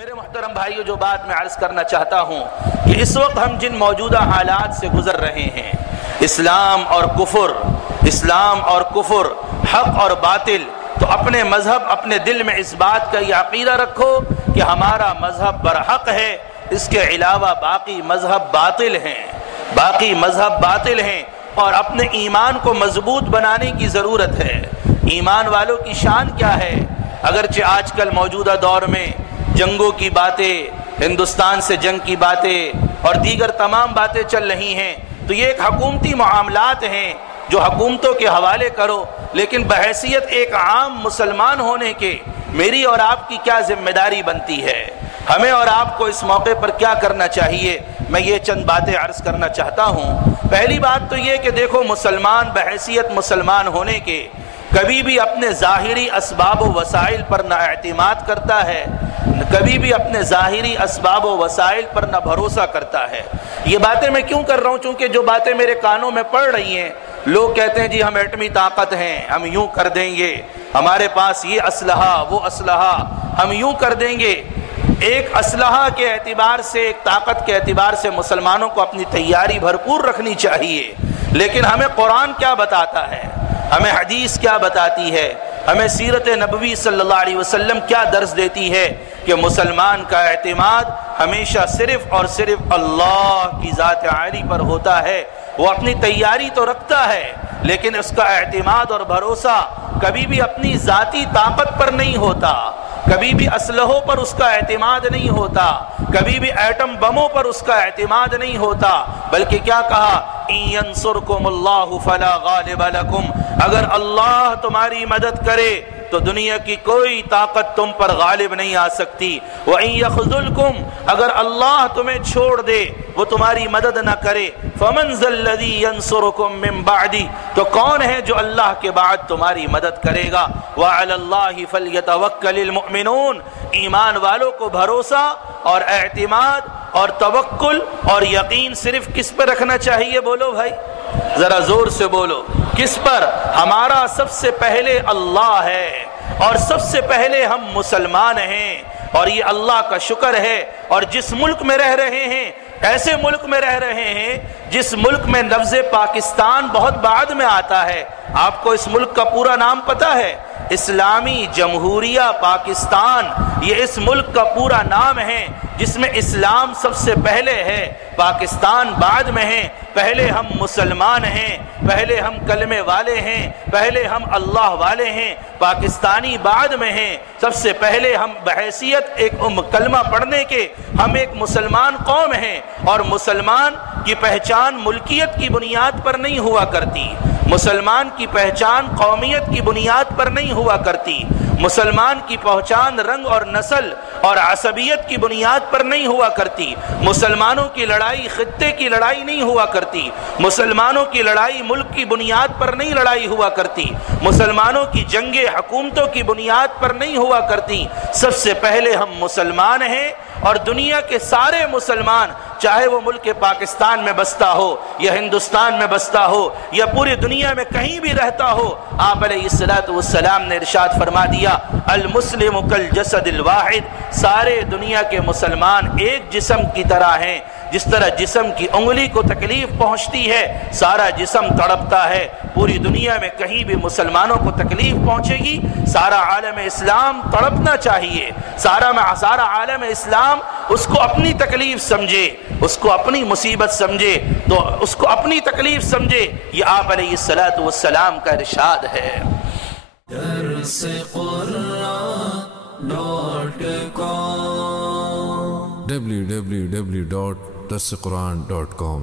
میرے محترم بھائیو، جو بات میں عرض کرنا چاہتا ہوں کہ اس وقت ہم جن موجودہ حالات سے گزر رہے ہیں، اسلام اور کفر، حق اور باطل، تو اپنے مذہب، اپنے دل میں اس بات کا یہ عقیدہ رکھو کہ ہمارا مذہب برحق ہے، اس کے علاوہ باقی مذہب باطل ہیں، اور اپنے ایمان کو مضبوط بنانے کی ضرورت ہے۔ ایمان والوں کی شان کیا ہے؟ اگرچہ آج کل موجودہ دور میں جنگوں کی باتیں، ہندوستان سے جنگ کی باتیں اور دیگر تمام باتیں چل رہی ہیں، تو یہ ایک حکومتی معاملات ہیں جو حکومتوں کے حوالے کرو، لیکن بحیثیت ایک عام مسلمان ہونے کے میری اور آپ کی کیا ذمہ داری بنتی ہے؟ ہمیں اور آپ کو اس موقع پر کیا کرنا چاہیے؟ میں یہ چند باتیں عرض کرنا چاہتا ہوں۔ پہلی بات تو یہ کہ دیکھو، مسلمان بحیثیت مسلمان ہونے کے کبھی بھی اپنے ظاہری اسباب و وسائل پر نہ اعتماد کرتا ہے، کبھی بھی اپنے ظاہری اسباب و وسائل پر نہ بھروسہ کرتا ہے۔ یہ باتیں میں کیوں کر رہا ہوں؟ چونکہ جو باتیں میرے کانوں میں پڑ رہی ہیں، لوگ کہتے ہیں جی ہم ایٹمی طاقت ہیں، ہم یوں کر دیں گے، ہمارے پاس یہ اسلحہ وہ اسلحہ، ہم یوں کر دیں گے۔ ایک اسلحہ کے اعتبار سے، ایک طاقت کے اعتبار سے مسلمانوں کو اپنی تیاری بھرپور رکھنی چاہیے، لیکن ہمیں قرآن کیا بتاتا ہے، ہمیں حدیث کیا بتاتی ہے، ہمیں سیرت نبوی صلی اللہ علیہ وسلم کیا درس دیتی ہے کہ مسلمان کا اعتماد ہمیشہ صرف اور صرف اللہ کی ذات عالی پر ہوتا ہے۔ وہ اپنی تیاری تو رکھتا ہے، لیکن اس کا اعتماد اور بھروسہ کبھی بھی اپنی ذاتی طاقت پر نہیں ہوتا، کبھی بھی اسلحوں پر اس کا اعتماد نہیں ہوتا، کبھی بھی ایٹم بموں پر اس کا اعتماد نہیں ہوتا، بلکہ کیا کہا؟ اِن يَنْصُرْكُمُ اللَّهُ فَلَا غَالِبَ لَكُمْ، اگر اللہ تمہاری مدد کرے تو دنیا کی کوئی طاقت تم پر غالب نہیں آ سکتی۔ وَإِن يَخْذُلْكُمْ، اگر اللہ تمہیں چھوڑ دے، وہ تمہاری مدد نہ کرے، فَمَنْ ذَا الَّذِي يَنْصُرُكُمْ مِنْ بَعْدِهِ، تو کون ہے جو اللہ کے بعد تمہاری مدد کرے گا؟ وَعَلَى اللَّهِ فَلْيَتَوَكَّلِ الْمُؤْمِنُونَ، ایمان والوں کو بھروسہ اور اعتماد اور توکل اور یقین صرف کس پر رکھنا چاہیے؟ بولو بھائی، ذرا زور سے بولو، کس پر؟ ہمارا سب سے پہلے اللہ ہے، اور سب سے پہلے ہم مسلمان ہیں، اور یہ اللہ کا شکر ہے۔ اور جس ملک میں رہ رہے ہیں، ایسے ملک میں رہ رہے ہیں جس ملک میں لفظ پاکستان بہت بعد میں آتا ہے۔ آپ کو اس ملک کا پورا نام پتہ ہے؟ اسلامی جمہوریہ پاکستان، یہ اس ملک کا پورا نام ہے، جس میں اسلام سب سے پہلے ہے، پاکستان بعد میں ہے۔ پہلے ہم مسلمان ہیں، پہلے ہم کلمے والے ہیں، پہلے ہم اللہ والے ہیں، پاکستانی بعد میں ہیں۔ سب سے پہلے ہم بحیثیت ایک کلمہ پڑھنے کے ہم ایک مسلمان قوم ہیں، اور مسلمان کی پہچان ملکیت کی بنیاد پر نہیں ہوا کرتی، مسلمان کی پہچان قومیت کی بنیاد پر نہیں ہوا کرتی، مسلمان کی پہچان رنگ اور نسل اور عصبیت کی بنیاد پر نہیں ہوا کرتی، مسلمانوں کی لڑائی خطے کی لڑائی نہیں ہوا کرتی، مسلمانوں کی لڑائی ملک کی بنیاد پر نہیں لڑائی ہوا کرتی، مسلمانوں کی جنگیں حکومتوں کی بنیاد پر نہیں ہوا کرتی۔ سب سے پہلے ہم مسلمان ہیں، اور دنیا کے سارے مسلمان، چاہے وہ ملک پاکستان میں بستا ہو یا ہندوستان میں بستا ہو یا پوری دنیا میں کہیں بھی رہتا ہو، آپ علیہ السلام نے ارشاد فرما دیا، المسلم کالجسد الواحد، سارے دنیا کے مسلمان ایک جسم کی طرح ہیں۔ جس طرح جسم کی انگلی کو تکلیف پہنچتی ہے، سارا جسم تڑپتا ہے، پوری دنیا میں کہیں بھی مسلمانوں کو تکلیف پہنچے گی، سارا عالم اسلام تڑپنا چاہیے، سارا عالم اسلام اس کو اپنی تکلیف سمجھے، اس کو اپنی مصیبت سمجھے، تو اس کو اپنی تکلیف سمجھے۔ یہ آپ علیہ السلام کا ارشاد ہے۔ www.darsequran.com